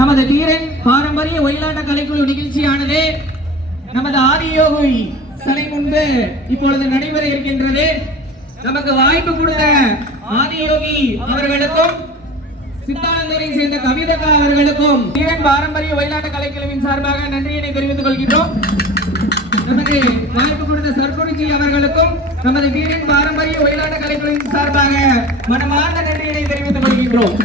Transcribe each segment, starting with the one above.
நமது தீரன் பாரம்பரிய ஒயிலாட்ட கலைக்குழு நிகழ்ச்சியானது நமது ஆதியோகி சிலை முன்பு இப்பொழுது நடைபெற இருக்கின்றது. நமக்கு வாய்ப்பு கொடுத்த ஆதியோகி அவர்களுக்கும் சித்தானந்தரை சேர்ந்த கவிதா அவர்களுக்கும் தீரன் பாரம்பரிய ஒயிலாட்ட கலைக்குழுவின் சார்பாக நன்றியினை தெரிவித்துக் கொள்கின்றோம். நமக்கு வாய்ப்பு கொடுத்த சர்க்குருஜி அவர்களுக்கும் நமது தீரன் பாரம்பரிய ஒயிலாட்ட கலைக்குழுவின் சார்பாக மனமார்ந்த நன்றியினை தெரிவித்துக் கொள்கின்றோம்.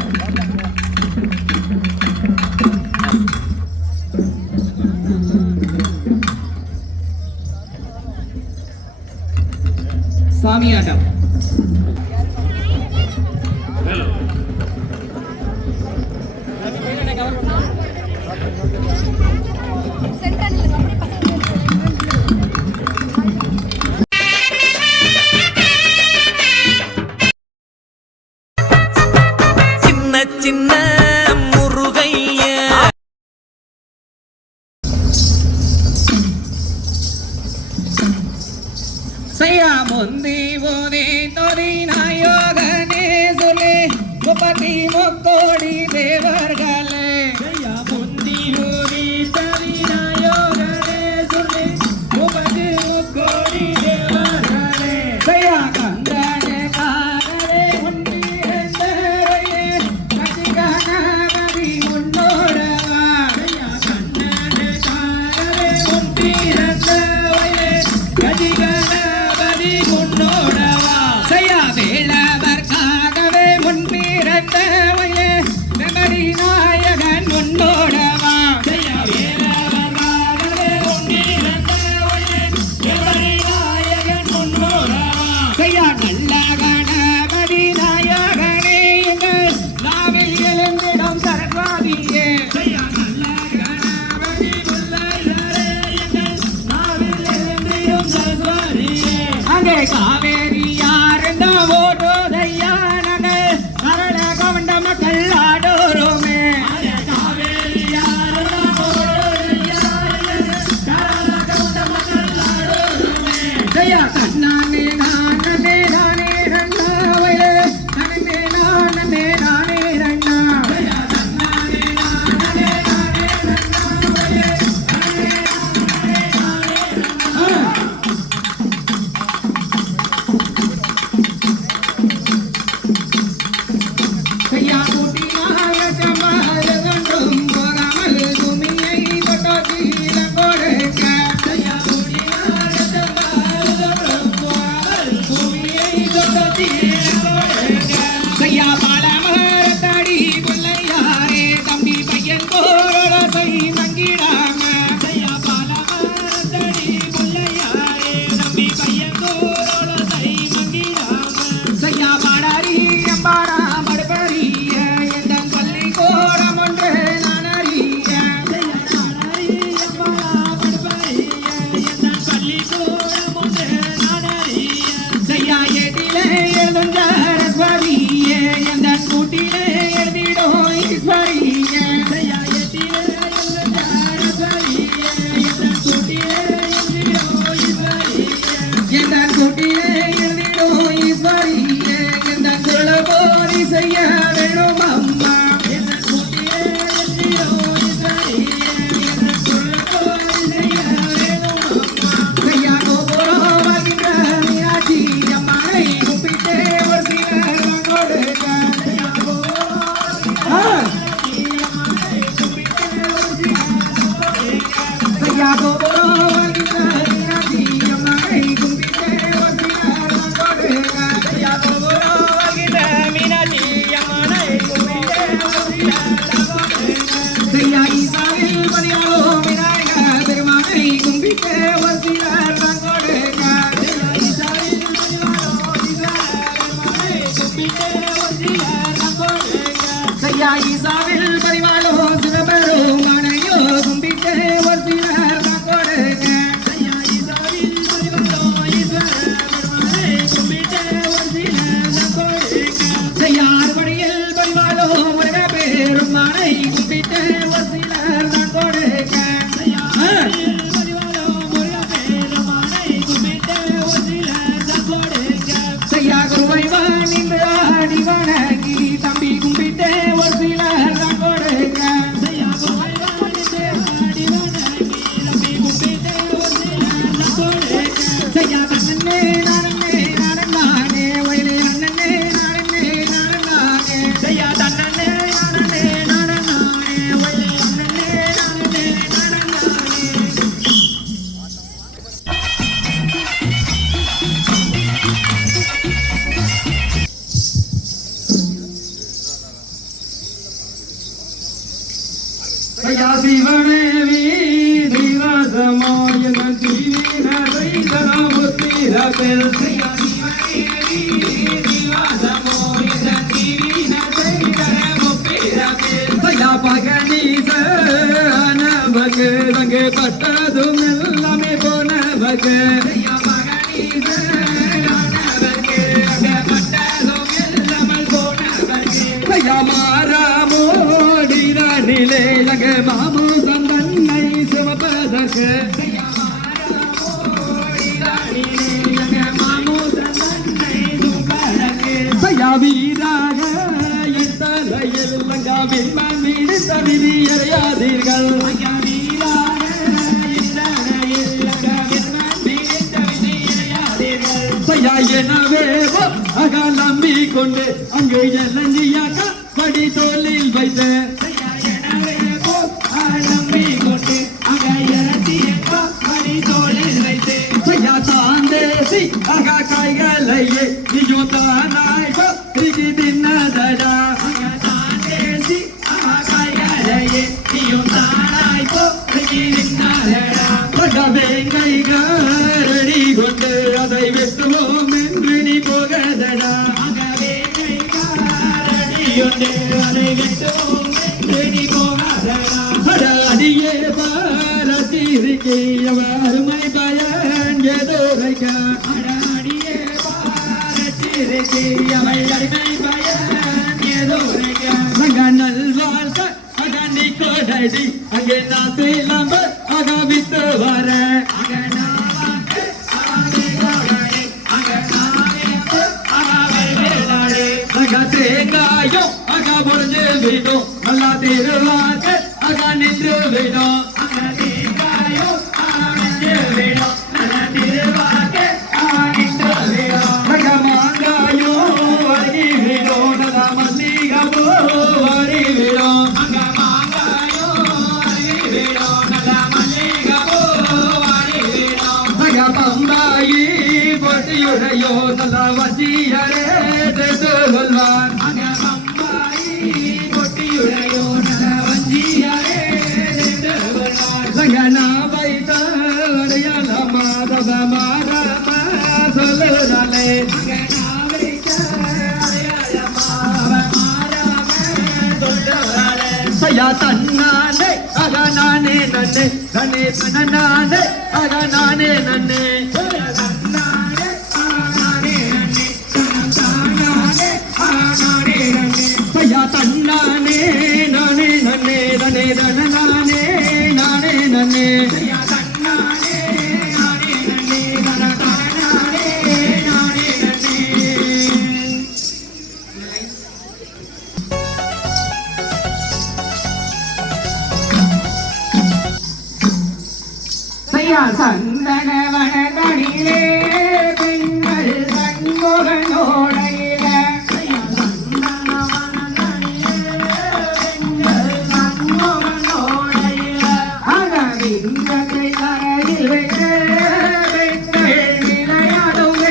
சாமியாட்டம் சின்ன சின்ன முந்தி போதே தொதி நாயோகனே சொல்லி முப்பத்தி முக்கோடி தேவர்களே முந்தி போதே தொதி நாயோகனே சொல்லி முப்பத்தி முக்கோடி தேவர்களே கந்தனே காரே முன்னிரந்தரையே கதிகானபதி முன்னோடவா கந்தனே காரே முன்னிரந்தரையே கதிகான காவேரி யாருந்த ஓடுதையா நாங்கள் கரள கவண்ட மக்கள் ஆடோரோமே காவேரி யாருந்த ஓடுதையா கரள கவண்ட மக்கள் ஆடோரோமே ஜெயா கண்ணானே நானே நானே ரண்ணா வயலே கண்ணே நானே நானே ரண்ணா ஜெயா கண்ணானே நானே நானே ரண்ணா வயலே கண்ணே நானே நானே ரண்ணா ஈசாவில் பரிவாளோ சிவபெருமானையோ கும்பிட்டே ஒரு சிலர் கொடுங்க ஈசாவில் பரிவாளோ ஈஸ்வரனை கும்பிட்டே ஒரு சிலர் கொடுங்க யார் வழியில் பரிவாளோ முருக பெருமானை கும்பிட்டே ஒரு சிலர் கொடுங்க பரிவாளோ முருக பெருமானை கும்பிட்டே ஒரு சிலர் கொடுங்க செய்யா குருவைவான் இன்று ஆடி வணங்கி தம்பி கும்பிட்டே ஒரு சிலர் கொடுங்க ஐயா சிவனே வீதிராசமோ என தீவிர செய்தனமுத்திரத்தில் ஐயா பகனீச அனவகு தங்கு பட்டதும் எல்லாமே போனவகு மாறாமோடினிலே எங்க மாமு சந்தன்னை சிவப்பதற்கு வீராக என் தலையில் லங்காவில் வீடு தவிதி அறியாதீர்கள் எனவே அக நம்பிக்கொண்டு அங்கு எல்லஞ்சியாக்க படி தோளில் வைத்த தாந்தேசி அக கைகளையே நீயோ தானாய் திகி தின்னதடா வேங்கைகாரடி கொண்டு அதை வெட்டுவோம் என்று நீ போகதடா அடியே பாரத்திருக்கே அருமை பயன் ஏதோரைக்க நல்வாழ்க அகனி கொடடி அங்கே நாசை நம்பர் அகவித்து வர தேங்காயும் அக பொறிஞ்சு விடும் நல்லா திருவாக்க அக நின்று விடும் மாங்காயும் அருகி விடும் நல்லா மல்லிகப்பூ அடி விடும் பம்பாயி பொட்டியுடையோ நல்லா வச்சியரே சொல்வார் சங்கனா வைத்தாரையல மாதவ மாதவ சொல்லுதலே சயா தன்னானே அக நானே நன்னே தனே தன்னானே அக நானே நன்னே தன்னானே நானே நன்னே தனே தனநானே நானே நன்னே சந்தனவனதனிலே பெண்கள் சண்முகனோடையில அகவிங்கத்தை தரையில் வைத்த பெண்கள் விளையாடும்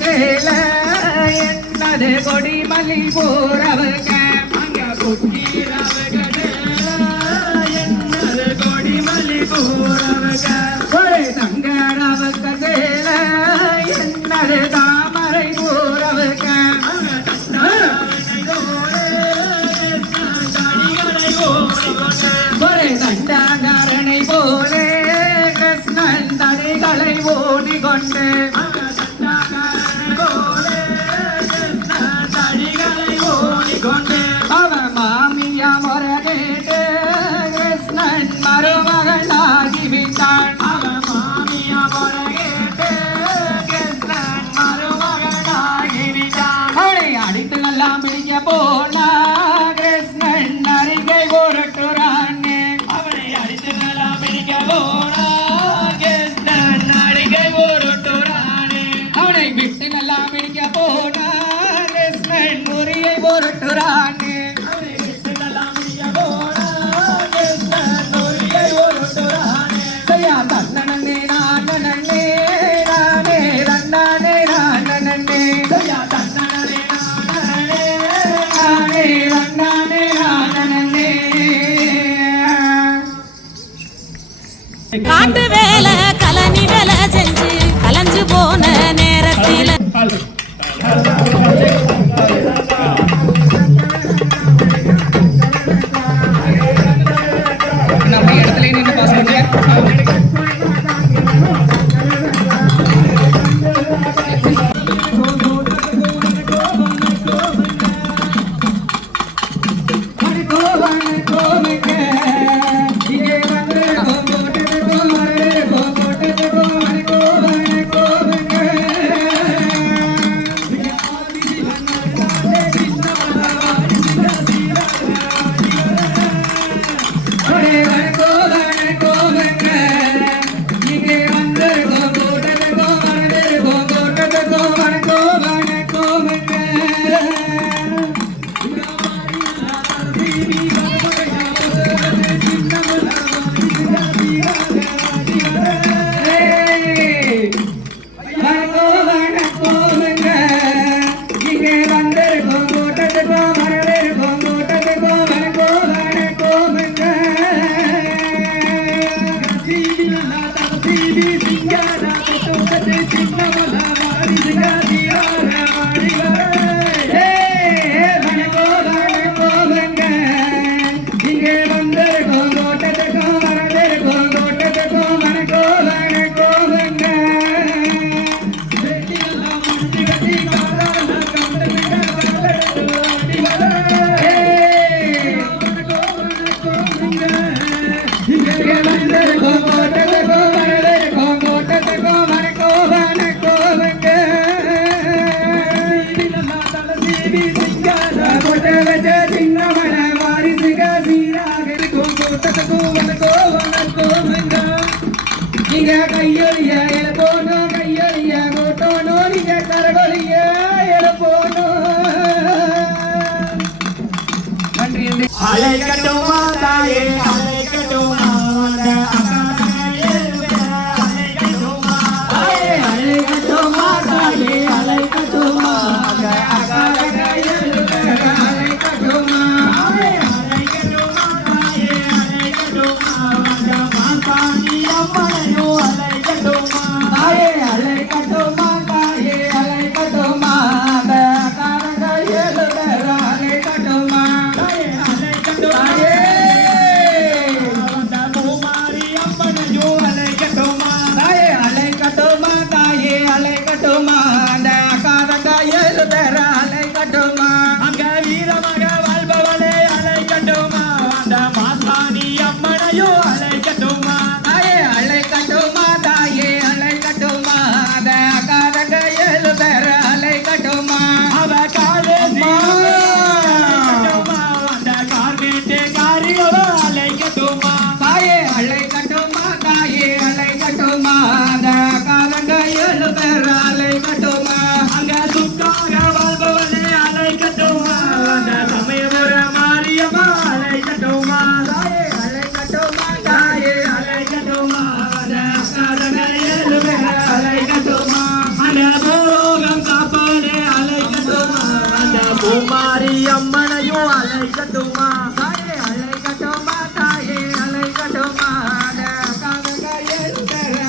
வேலை தனில் கொடி மல்லி போறவங்க கொடி மல்லி போறவங்க தங்கரவ கதையில என்னது தாமரை போறவங்க ஒரு தண்டாகாரனை போலே கிருஷ்ணன் தடைகளை ஓடிக்கொண்டு அவன் மாமியா முறை கேட்டு கிருஷ்ணன் மருமகனாகி விட்டான். அவன் மாமியா முறை கேட்டு கிருஷ்ணன் மருமகனாகி விட்டான். அவனை அடித்து நல்லா பிடிக்க போனா கிருஷ்ணன் அருகே உருட்டுறான். அவனை அடித்து நல்லா பிடிக்க போனா கிருஷ்ணன் அருகே உருட்டுறான். அவனை விட்டு நல்லா பிடிக்க போனா கிருஷ்ணன் முறியை உருட்டுறான். அவனை விட்டு நல்லா பிடிக்க போனா கிருஷ்ணன் முறியை உருட்டுறான். சரியா தன்னே நானே நானே தன்னானே நானே சரியா தன்னே நானே நானே தன்னானே நானே. காட்டு வேலை கலனி வேலை செஞ்சு கலைஞ்சு போன நேரத்தில நம்ம இடத்துல நின்று பாஸ் பண்ணுங்க. அலை கட்டுமா தாயே அலை கட்டுமா அலை கட்டுமா தாயே அலை கட்டுமா தாயே அலை கட்டுமா அலை கட்டுமா அலை கட்டுமா தாயே அலை கட்டுமா மாசாணி அம்மனையோ அலை கட்டுமா தாயே அலை கட்டுமா தாயே அலை கட்டுமா அலை கட்டுமா குமாரி அம்மனையும் அலை கட்டுமா தாயே அலை கட்டுமா தாயே அலை கட்டுமா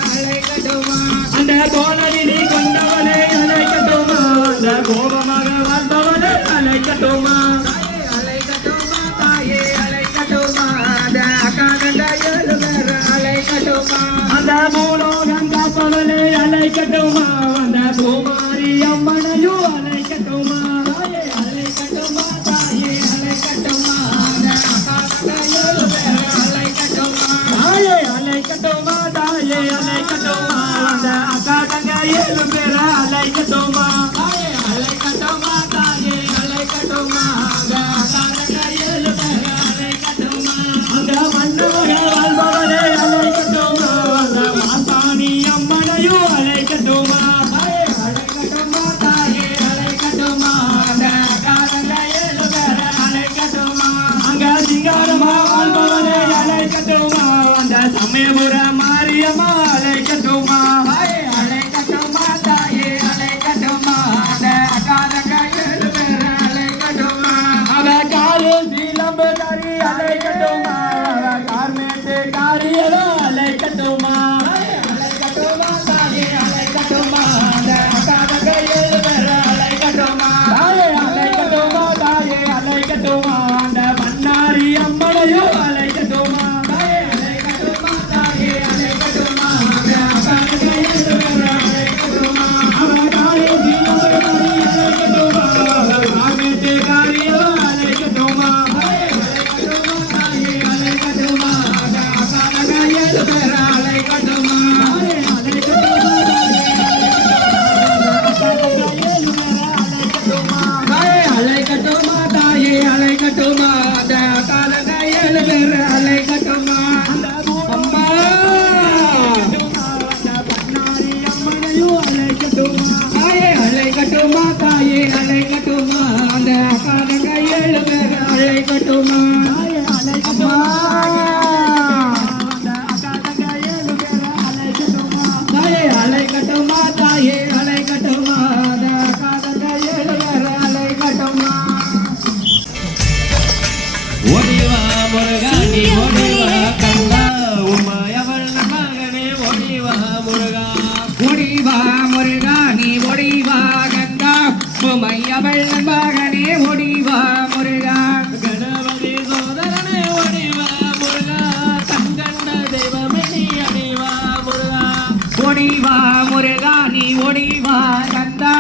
அலை கட்டுமா அந்த கோலகிரி கொண்டவளே அலை கட்டுமா அந்த கோபமாக வந்தவளே அலை கட்டுமா தாயே அலை கட்டுமா தாயே அலை கட்டுமா கட்டுமா அந்த பூலோகம் காப்பவனே அழைக்கட்டுமா அந்த பூமாரி அம்மனையும் அழைக்கட்டுமா தாயே அலை கட்டுமா தாயே அலை கட்டுமா அந்த அக்காதங்கையோடு பேர அலை கட்டுமா தாயே அழைக்கட்டுமா தாயே அழைக்கட்டுமா அந்த அக்கா தங்க 7 பேர அழைக்கட்டுமா தாயே அலை கட்டுமா தாயே அலை கட்டுமா அந்த அக்காதங்கையோடு பேர அலை கட்டுமா அந்த மன்னவக வாழ்பவனே அழைக்கட்டுமா அந்த மாசாணி அம்மனையும் அழைக்கட்டுமா தாயே அலை கட்டுமா தாயே அலை கட்டுமா அந்த அக்காதங்கையோடு பேர அலை கட்டுமா அங்க சிங்காரமா வாழ்பவனே அழைக்கட்டுமா அந்த சமயபுர மாரியம்மா அழைக்கட்டுமா தாயே அலை கட்டுமா தாயே அலை கட்டுமா அந்த அக்காதங்கையோடு பேர அலை கட்டுமா அவ காலு சீலம்புகாரி அழைக்கட்டுமா அவ கார்மேட்டு காரியரோ அழைக்கட்டுமா அலை கட்டுமா தாயே அலை கட்டுமா அந்த அக்காதங்கையோடு பேர அலை கட்டுமா தாயே அழைக்கட்டுமா தாயே அழைக்கட்டுமா அந்த மன்னாரி அம்மனையும் அழைக்கட்டுமா தாயே அலை கட்டுமா தாயே அலை கட்டுமா அந்த அக்காதங்கையோடு பேர அலை கட்டுமா அவ காலு சீலம்புகாரி அழைக்கட்டுமா அவ கார்மேட்டு காரியரோ அழைக்கட்டுமா தாயே அலை கட்டுமா தாயே அலை கட்டுமா அந்த அக்காதங்கையோடு பேர அலை கட்டுமா தாயே அலை கட்டுமா தாயே அலை கட்டுமா அந்த அக்காதங்கையோடு பேர அலை கட்டுமா அம்மா தாயே அலை கட்டுமா தாயே அலை கட்டுமா அந்த அக்காதங்கையோடு பேர அலை கட்டுமா அம்மா தாயே அலை கட்டுமா தாயே அலை கட்டுமா அந்த அக்காதங்கையோடு பேர அலை கட்டுமா ஓடிவா முருகா நீ ஓடிவா கண்ணா உமாயவள் மகனே ஓடிவா முருகா ஒடிவா முருகா நீ ஒடிவா கந்தா உமையவள் மகனே ஒடிவா முருகா கணபதி சோதரனே ஓடிவா முருகா தங்கண்ட தெய்வமே நீ அடிவா முருகா ஒடிவா முருகா நீ ஒடிவா கந்தா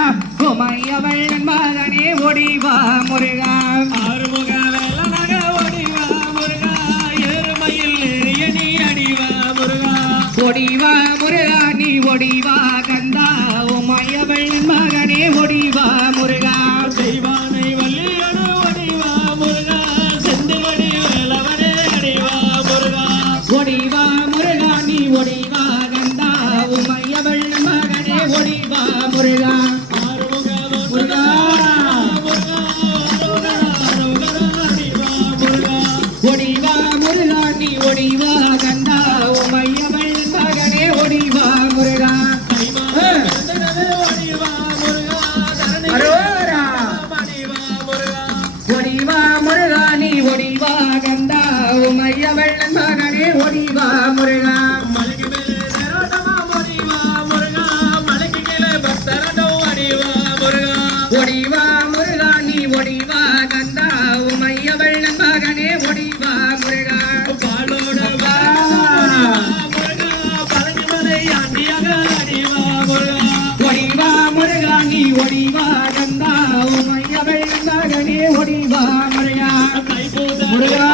உமையவள் மகனே ஒடிவா முருகா ஆறுமுக வேலனக ஓடிவா முருகா ஏறுமையில் ஏறிய நீ அடிவா முருகா ஒடிவா முருகா நீ ஒடிவா கந்தா உமையவள் மகனே ஒடிவா முருகா தெய்வானை வள்ளியனு ஓடிவா முருகா செந்திலடி வேலவனே அடிவா முருகா ஒடிவா முருகா நீ ஒடிவா கந்தா உமையவள் மகனே ஒடிவா முருகா ஆறுமுக முருகா ஒடிவா முருகா நீ ஒடிவா கந்தா உமையவள் மகனே ஒடிவா முருகா அரோரா ஒடிவா முருகா நீ ஒடிவா கந்தா உமையவள் மகனே ஒடிவா முருகா ஒடிவா முருகா நீ ஒடிவா கந்தா உமையவள் மகனே ஒடிவா முருகா ஒடிவா முருகா நீ ஒடிவா கந்தா உமையவள் மகனே ஒடிவா முருகா முருகா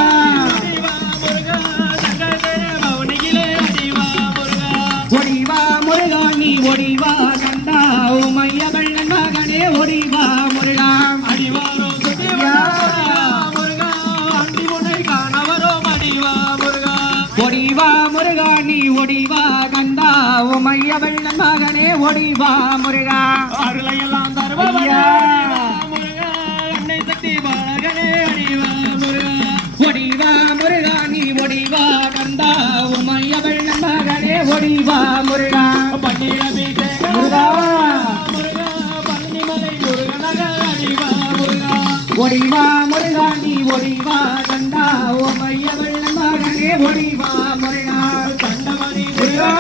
ஒடிவா முருகா நீ ஒடிவா கந்தா உமையவள் மகனே ஒடிவா முருகா ஒடிவா முருகா நீ ஒடிவா கந்தா உமையவள் மகனே ஒடிவா முருகா அருளையெல்லாம் தருவா ஐயா. முருகா அன்னை சக்தி பாலகனே அடிவா முருகா ஒடிவா முருகா நீ ஒடிவா கந்தா உமையவள் மகனே ஒடிவா முருகா முருகா ஒடிவா முருகா நீ ஒடிவா கந்தா உமையவள் மகனே ஒடிவா முருகா முருகா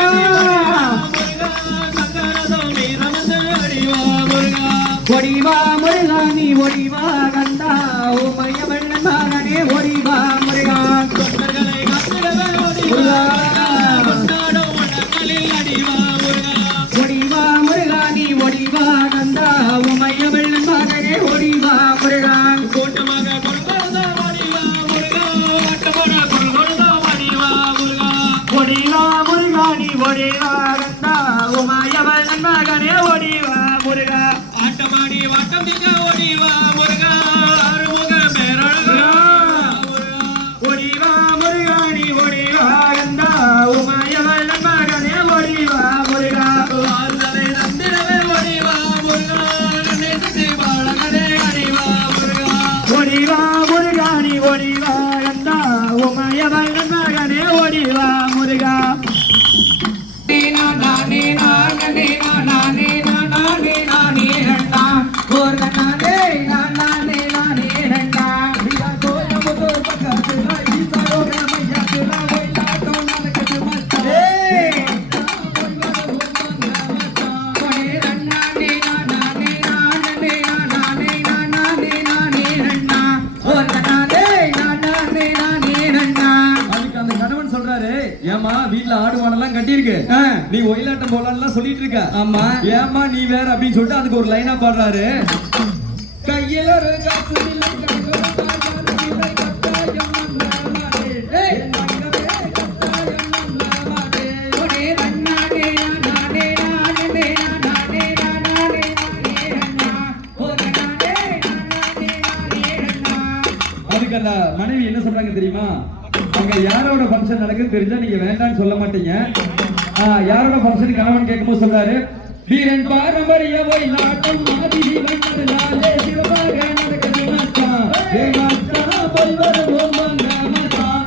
ஒடிவா முருகா நீ ஒடிவா கந்தா உமையவள் மகனே ஒடிவா முருகா முருகா ஓடிவா கந்தா உமையவள் மகனே ஓடிவா முருகா வாழ்ந்தவை நந்திரவே ஓடிவா முருகா நெஞ்சு பாலகனே அடிவா முருகா ஓடிவா முருகா நீ ஓடிவா கந்தா உமையவள் மகனே ஓடிவா முருகா ஏமா வீட்டுல ஆடு மாடெல்லாம் கட்டியிருக்கு நீ ஒயிலாட்டம் போலான்னு சொல்லிட்டு இருக்க ஆமா ஏமா நீ வேற அப்படின்னு சொல்லிட்டு அதுக்கு ஒரு லைனா பாடுறாரு கையில ஒரு காசு இல்லை, கையில ஒரு காசு இல்லை, கட்டாயம் நன்னாடே. ஏய், நன்னாடே, கட்டாயம் நன்னாடே. ஒரே நன்னாடே, நன்னாடே, நானே, நானே, நானே, நானே, ஒரு நானே, நானே, நானே. அதுக்கு அந்த மனைவி என்ன சொல்றாங்க தெரியுமா? அங்க யாரோட ஃபங்க்ஷன் நடக்குது தெரிஞ்சா நீங்க வேண்டாம்னு சொல்ல மாட்டீங்க. யாரோட ஃபங்க்ஷன் கணவன் கேட்கும்போது சொல்றாரு, வீரன் பாரம்பரிய ஒயிலாட்டம் மாதிரி வைத்ததுனாலே சிவபாக நடக்குது மச்சான். ஏ மச்சான் போய் வருவோம் வாங்க மச்சான்.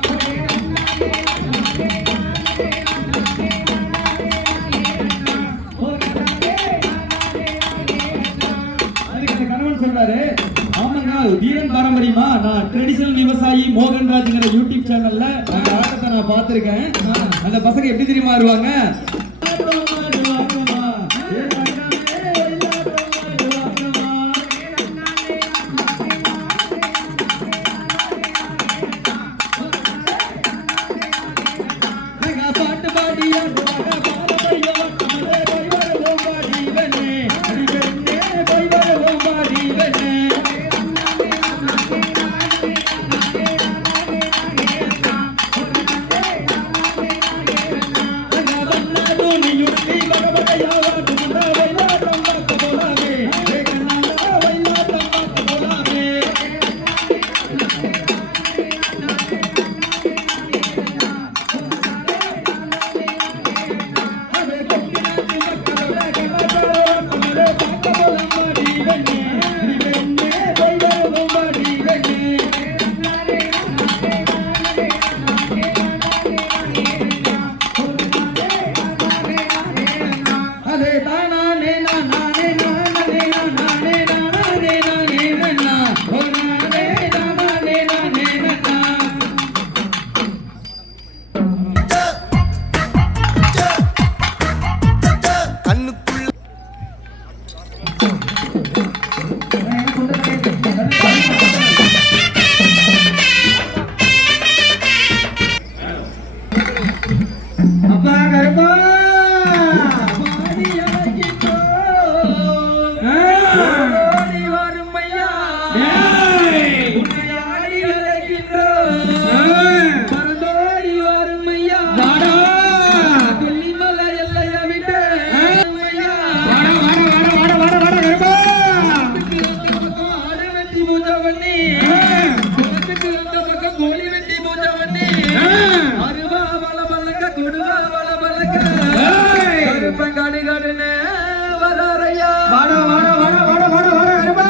அதுக்கு அந்த கணவன் சொல்றாரு, ஆமாங்க வீரன் பாரம்பரியமா நான் ட்ரெடிஷனல் விவசாயி மோகன்ராஜ்ங்கிற யூடியூப் சேனல்ல அந்த ஆட்டத்தை நான் பார்த்திருக்கேன். அந்த பசங்க எப்படி தெரியுமா வருவாங்க? பாட்டு பாடியா அப்பா கருப்பா ஓடி வரும் ஐயா உன்னை ஆடி அழைக்கின்றோம் பரந்தோடி வரும் ஐயா கொல்லிமலை எல்லைய விட்டு ஆடு வெட்டி பூஜை பண்ணி பக்கம் கோழி வெட்டி பூஜை பண்ணி அருவா வள வளக்க கொடுவா வள வளக்க கருப்பங்காடி காடுன்னு வராரையா வாட வாட வாட வாட வாட வாட கருப்பா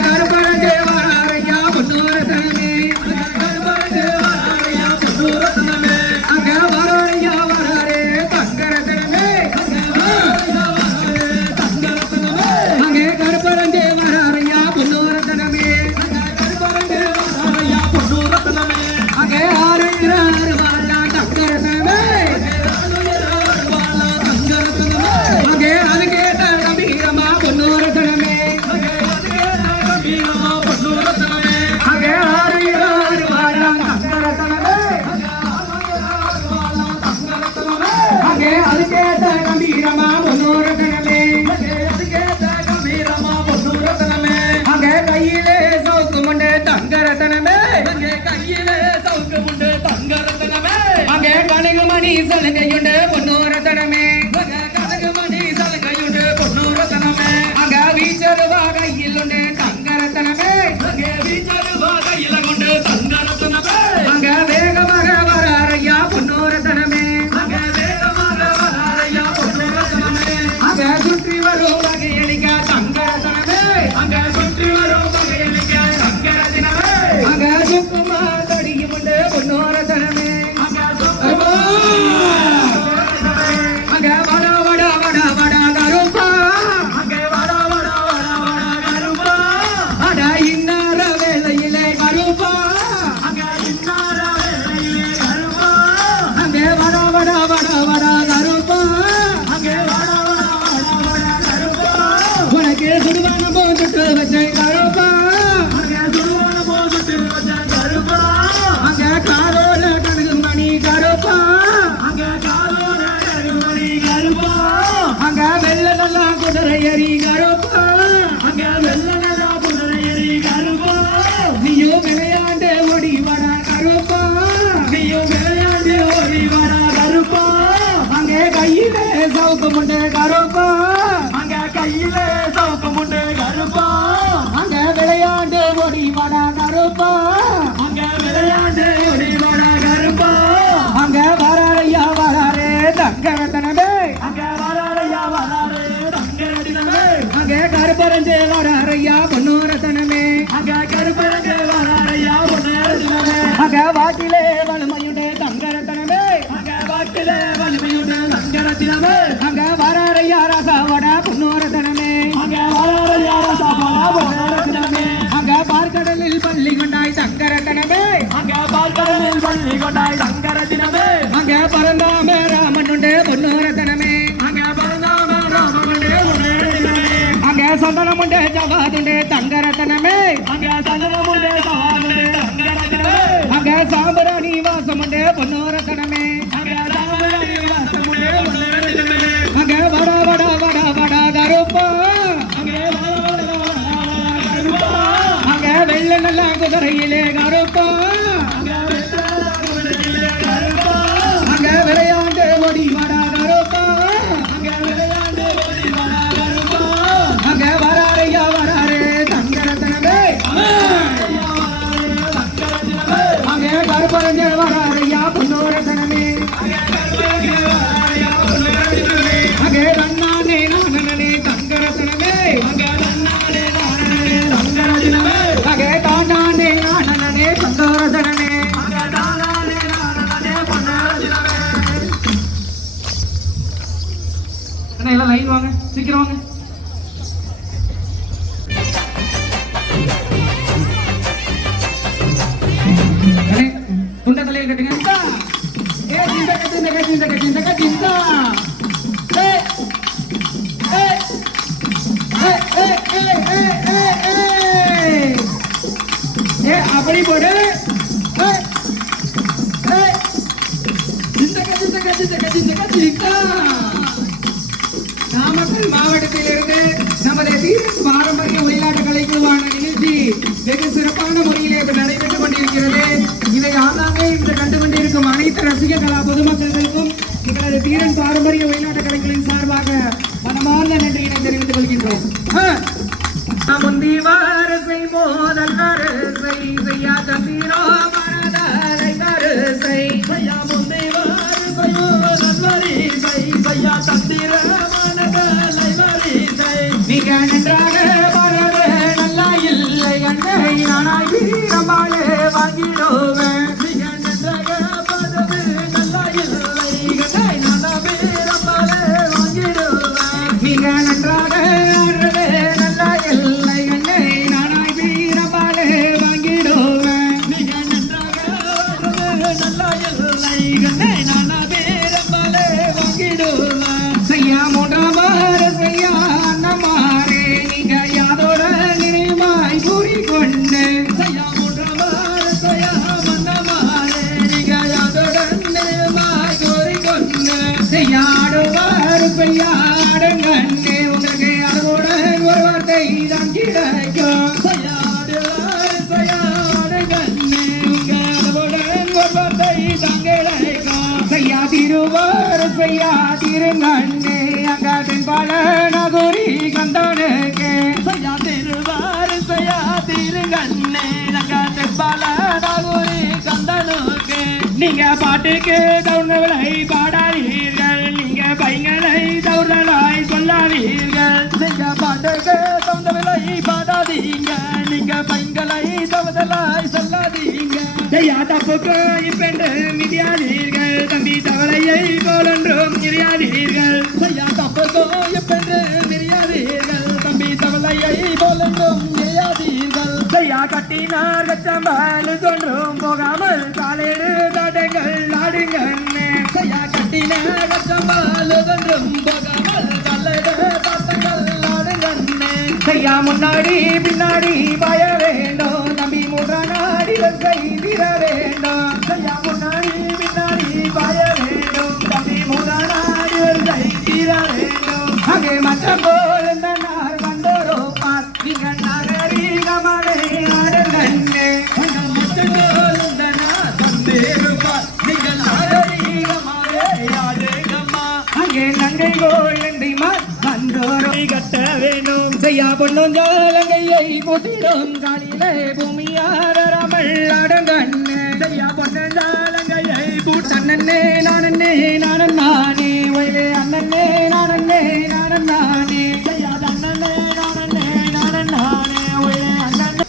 கருப்பரஞ்சே வராரையா முன்னோர தனமே கருப்பரஞ்சே வராரையா வரும் வகையளிக்க தங்கரத்தனமே அங்க சுற்றி வரும் வகையளிக்க தங்கரத்தினமே அங்க சுக்குமா தடிக்கு முண்டு பொன்னோரத்தனமே அங்க வட வட வட வட கருப்பா அங்க வட வட வட வட கருப்பா அட இன்னார வேலையிலே கருப்பா அங்க இன்னார வேலையிலே கருப்பா அங்க வட வட வட வட கருப்பா அங்க வட வட வட வட கருப்பா உனக்கு சுடுவான போட்டுட்டு வச்ச கருப்பா அங்க சுடுவான போட்டுட்டு வச்ச கருப்பா அங்க காரோட கனகு மணி கருப்பா அங்க காரோட கனகு மணி கருப்பா அங்க வெள்ள நல்லா குதிரை எறி கருப்பா அங்க வெள்ள நல்லா குதிரை எறி கருப்பா நீயும் விளையாண்டு ஓடி வர கருப்பா நீயும் விளையாண்டு ஓடி வர கருப்பா அங்க கையிலே சவுக்கு முண்டு கருப்பா அங்க கையிலே சவுக்கு முண்டு கருப்பா அங்க விளையாண்டு ஓடி வர கருப்பா அங்க விளையாண்டு ஓடி வர கருப்பா அங்க வராரையா வராரே தங்கரத்தனமே அங்க வராரையா வராரே தங்கரத்தனமே அங்க கருப்பரஞ்சே வராரையா பொன்னோரத்தனமே அங்க கருப்பரஞ்சே வராரையா பொன்னோரத்தனமே அங்க வாக்கிலே வலிமையுடே தங்கரத்தனமே அங்க வாக்கிலே வலிமையுடே தங்கரத்தனமே அங்க வராரையா ராசாவட பொன்னோரத்தனமே அங்க வராரையா ராசாவட பொன்னோரத்தனமே அங்க பார்க்கடலில் பள்ளி கொண்டாய் தங்கரத்தனமே அங்க பார்க்கடலில் பள்ளி கொண்டாய் தங்கரத்தனமே அங்க பரந்தாமே ராமனுண்டே பொன்னோரத்தனமே அங்க பரந்தாமே ராமனுண்டே பொன்னோரத்தனமே அங்க சந்தனமுண்டே ஜவாதுண்டே தங்கரத்தனமே அங்க சந்தனமுண்டே ஜவாதுண்டே தங்கரத்தனமே அங்க சாம்பராணி வாசமுண்டே பொன்னோரத்தனமே அங்க சாம்பராணி வாசமுண்டே பொன்னோரத்தனமே அங்க வட வட வட வட கருப்பா அங்க வட வட வட கருப்பா அங்க வெள்ள நல்ல குதிரையிலே கருப்பா அங்க வெள்ள நல்ல குதிரையிலே கருப்பா அங்க விளையாண்டு ஓடி வட கருப்பா அங்க விளையாண்டு ஓடி வட கருப்பா அங்க வராரையா வராரே தங்கரத்தனமே அங்க கருப்பரஞ்ச வராரையா பொன்னோரத்தனமே அங்க ரன்னானே நானனே தங்கரத்தனமே அங்க ரன்னானே நானனே தங்கரத்தனமே அங்க தானானே நானனே பொன்னோரத்தனமே அங்க தானானே நானனே பொன்னோரத்தனமே அண்ணா எல்லாம் லைன் வாங்க சீக்கிரம் வாங்க அண்ணே துண்ட தலையில் கட்டுங்க ஏ சிந்தக சிந்தா ஏ ஏ ஏ ஏ ஏ ஏ ஏ ஏ அப்படி போடு ஏ ஏ சிந்தா நாமக்கல் மாவட்டத்திலிருந்து நமது தீரன் பாரம்பரிய ஒயிலாட்ட கலைக்குழுவான நிகழ்ச்சி வெகு சிறப்பான முறையிலே நடைபெற்றுக் கொண்டிருக்கிறது. இதை ஆங்காங்கே இன்று கண்டு கொண்டிருக்கும் அனைத்து ரசிக கலா பொதுமக்களுக்கும் எங்களது தீரன் பாரம்பரிய ஒயிலாட்ட கலைகளின் சார்பாக மனமார்ந்த நன்றியினை தெரிவித்துக் கொள்கின்றோம். முந்தி வாரசை மோதல் வரிசை செய்யா தந்திரோ மனதலை வரிசை செய்யா முந்தி வாரசை மோதல் வரிசை செய்யா தந்திர மனதலை வரிசை மிக நன்றாக வரது நல்லா இல்லை என்னை நானாய் வீரமாலே வாங்கிடுவேன் மிக நன்றாக வரது நல்லா இல்லை என்னை நானாய் வீரமாலே வாங்கிடுவேன் மிக நன்றாக வரது நல்லா இல்லை என்னை நானாய் வீரமாலே வாங்கிடுவேன் மிக நன்றாக வரது நல்லா இல்லை என்னை நானாய் வீரமாலே வாங்கிடுவேன் செய்யா மூன்றாமாறு செய்யா அண்ணமாரே நீங்க யாதோட நினைவாய் கூறிக்கொண்டு செய்யா மூன்றாமாறு செய்யா அண்ணமாரே நீங்க யாதோட நினைவாய் கூறிக்கொண்டு செய்யாடுவார் செய்யாடுங்கண்ணே உங்களுக்கு அதோட ஒரு வார்த்தை தான் கிடைக்கும் செய்யாடுவார் செய்யாடுங்கண்ணே உங்க அதோட ஒரு வார்த்தை தான் கிடைக்கும் செய்யா திருவார் செய்யா திருங்கண்ணே அங்க தென்பால நகுரி கந்தனுக்கு செய்யா திருவார் செய்யா திருங்கண்ணே அங்க தென்பால நகுரி கந்தனுக்கு நீங்க பாட்டுக்கு தவுர்ந்தவளை பாடாதீர்கள் நீங்க பையங்களை தவுர்தலாய் சொல்லாதீர்கள் பாட்டுக்கு தகுந்த விலை பாடாதீங்க நீங்க பெண்களை தவதலாய் சொல்லாதீங்க செய்யா தப்புக்கு இப்பென்று மிதியாதீர்கள் தம்பி தவளையை போலொன்றும் எரியாதீர்கள் செய்யா தப்புக்கு இப்பென்று மிதியாதீர்கள் தம்பி தவளையை போலொன்றும் எரியாதீர்கள் செய்யா கட்டினார் கச்சம்பால் தோன்றும் போகாமல் காலேடு தாட்டங்கள் நாடுங்க செய்யா கட்டினார் கச்சம்பால் தோன்றும் போகாமல் காலேடு தாட்டங்கள் நாடுங்க செய்யா முன்னாடி பின்னாடி பாய வேண்டும் நம்பி மூன்றா நாடிகள் செய்திட வேண்டும் செய்யா முன்னாடி பின்னாடி பாய வேண்டும் நம்பி மூன்றா நாடிகள் செய்திட வேண்டும் அங்கே மச்சம் போல் இந்த நாள் வந்தோரோ பார் நீங்கள் நாகரீகமனை ஆடுங்கண்ணே மச்சம் போல் இந்த நாள் வந்தேருப்பார் நீங்கள் நாகரீகமானே ஆடுங்கம்மா அங்கே நங்கை கோழந்தை வந்தோரோ கட்ட வேணும் செய்யா பொண்ணும் ஜாலங்கையை போட்டிடும் காலிலே பூமியாரமல் அடங்கண்ணே செய்யா பொண்ணும் ஜாலங்கையை பூட்டண்ணே நானே நானே வயலே அண்ணனே நானே நானே செய்யா தண்ணனே நானே வயலே அண்ணனே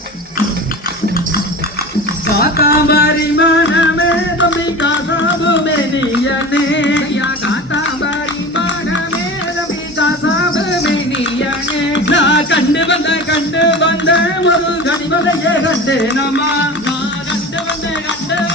காத்தாம்பாரி மானமே தம்பி காசாபுமே நீயனே ஐயா காத்தாம்பாரி மானமே தம்பி காசாபுமே நீயனே நான் கண்டு வந்த ஒரு கனிமலையே கண்டேனம்மா நான் கண்டு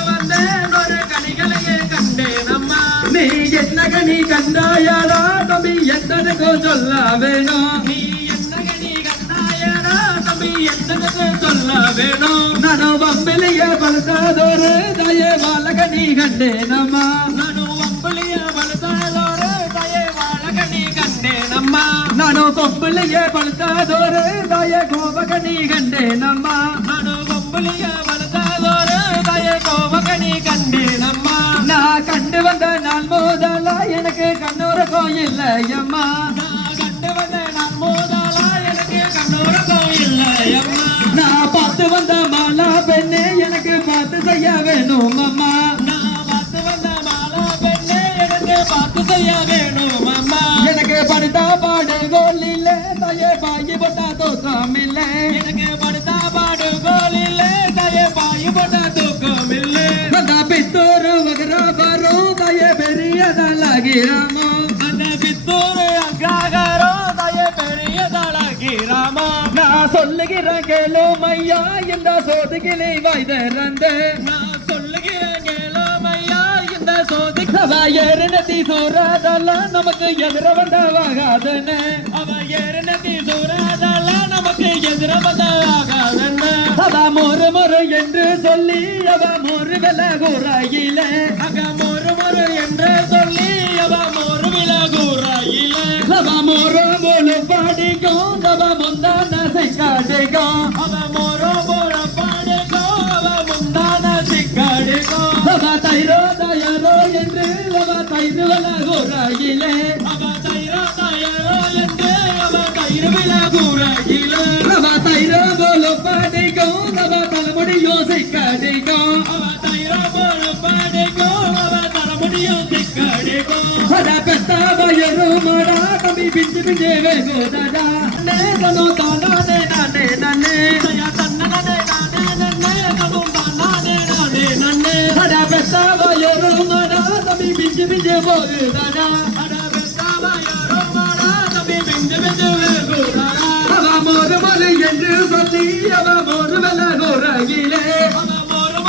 வந்த ஒரு கனிகளையே கண்டேனம்மா நீ என்ன கனி கண்டாயாரா தம்பி என்னதுக்கு சொல்ல வேணும் நீ என்ன கனி கண்டாயாரா தம்பி என்னதுக்கு சொல்ல வேணும் நானும் வம்பிலிய பழுத்தாதோரு தய வாழகனி கண்டேனம்மா நானும் வம்பிலிய பழுத்தாதோரு தய வாழகனி கண்டேனம்மா நானும் கொம்பிலிய பழுத்தாதோரு தய கோபகனி கண்டேனம்மா நானும் கொம்பிலிய பழுத்தாதோரு தய கோபகனி கண்டேனம்மா நான் கண்டு வந்த நாள் முதலா எனக்கு கண்ணூர கோயில்லையம்மா நான் கண்டு வந்த நாள் முதலா எனக்கு கண்ணூர கோயில்லையம்மா நான் பார்த்து வந்த மாலா பெண்ணே எனக்கு பார்த்து செய்ய வேணும் அம்மா நான் பார்த்து வந்த மாலா பெண்ணே எனக்கு பார்த்து செய்ய வேணும் அம்மா எனக்கு படுத்தா பாடு கோலில்ல தய பாயி போட்டா தூக்கம் இல்ல எனக்கு படுத்தா பாடு கோலில்ல தய பாயி போட்டா தூக்கம் இல்ல அந்த பித்தூரு வகரா வரும் தய பெரியதலாகிராமோ அந்த பித்தூரு அங்காகாரோ தய பெரியதலாகிராமோ நான் சொல்லுகிறேன் கேளும் ஐயா இந்த சோதுகிளை வாய்தரந்த நான் சொல்லுகிறேன் கேளும் ஐயா இந்த சோதுகிளை ஏறினதி சூறாதெல்லாம் நமக்கு எதிர வந்தவாகாதன அவ ஏறினதி சூறாதெல்லாம் நமக்கு எதிர வந்தவாகாதன அவ மொறு என்று சொல்லி அவ மொறு வில கூறாயில அக மொறு என்று சொல்லி அவ மொறு வில கூறாயில அவ மொறு போல பாடிக்கும் அவ முந்தான சிக்காடிக்கும் அவ மொறு போல பாடிக்கும் அவ முந்தான சிக்காடிக்கும் அவ தைரோ தயாரோ என்று அவ தைரு வில கூறாயில அவ தைரோ தயாரோ என்று அவ தைரு வில கூறாயில அவ தைரோ போல பாடிக்கும் அவ தலைமுடி யோசிக்காடிக்கும் அவ தைரோ போல பாடிக்கும் அவ தலைமுடி யோசிக்காடிக்கும் அத பெத்தா பயரு மாடா தம்பி பிஞ்சு பிஞ்சு வேகோதடா நேதனோ தானே நானே தயா தன்னனே நானே கடும் தானே நானே அட பெத்தா பயரு மாடா தம்பி பிஞ்சு பிஞ்சு போகுதடா அட பெத்தா பயரு மாடா தம்பி பிஞ்சு பிஞ்சு வேகோதடா அவ மோரு மோரு என்று சொல்லி அவ மோரு வெல கோரகிலே அவ மோரு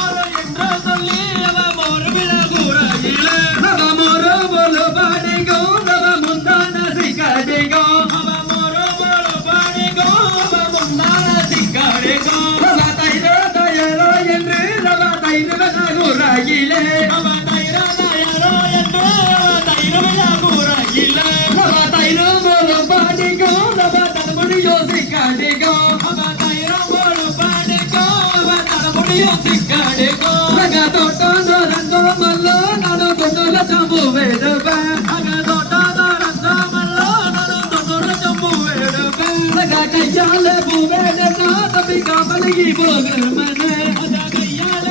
என்று சொல்லி அவ மோரு வெல கோரகிலே அவ மோரு போல பாடிகோ அவ முந்தான சிக்காடிகோ அவ மோரு போல பாடிகோ அவ முந்தான சிக்காடிகோ அவ தைரோ தயாரோ என்று அவ தைரு வெல கோரகிலே அவ தைரோ தயாரோ என்று அவ தைரு வெல கோரகிலே அவ தைரோ போல பாடிகோ அவ தலைமுடி யோசிக்காடிகோ அவ தைரோ போல பாடிகோ அவ தலைமுடி யோசிக்காடிகோ அக தோட்டோ ரங்கோ மல்லோ நானோ தொண்டோல சம்பு வேடுவே அக தோட்டோ ரங்கோ மல்லோ நானோ தொண்டோல சம்பு வேடுவே அக கையால பூவேடனா தம்பி காமலகி போகமனே அக கையால